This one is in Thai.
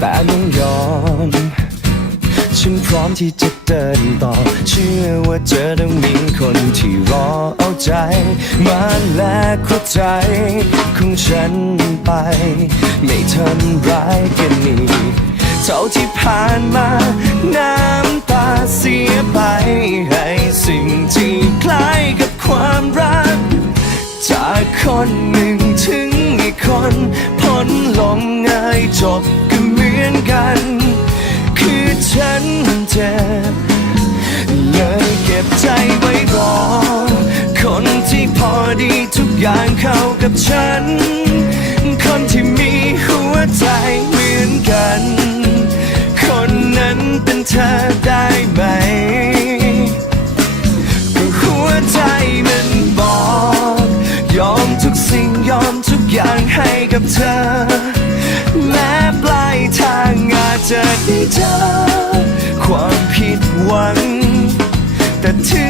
แต่ต้องยอม ฉันพร้อมที่จะเดินต่อ เชื่อว่าเจอต้องมีคนที่รอเอาใจ มาแลกหัวใจของฉันไป ไม่ทำร้ายกันนี่เท่าที่ผ่านมา น้ำตาเสียไป ให้สิ่งที่คล้ายกับความรัก จากคนหนึ่งถึงอีกคนพ้นลมง่ายจบ อนกัน คือฉันเจ็บเลยเก็บใจไว้รอ คนที่พอดีทุกอย่างเข้ากับฉัน คนที่มีหัวใจเหมือนกัน คนนั้นเป็นเธอได้ไหมก็หัวใจมันบอก ยอมทุกสิ่งยอมทุกอย่างให้กับเธอ จะได้เจอความผิดหวัง แต่ที่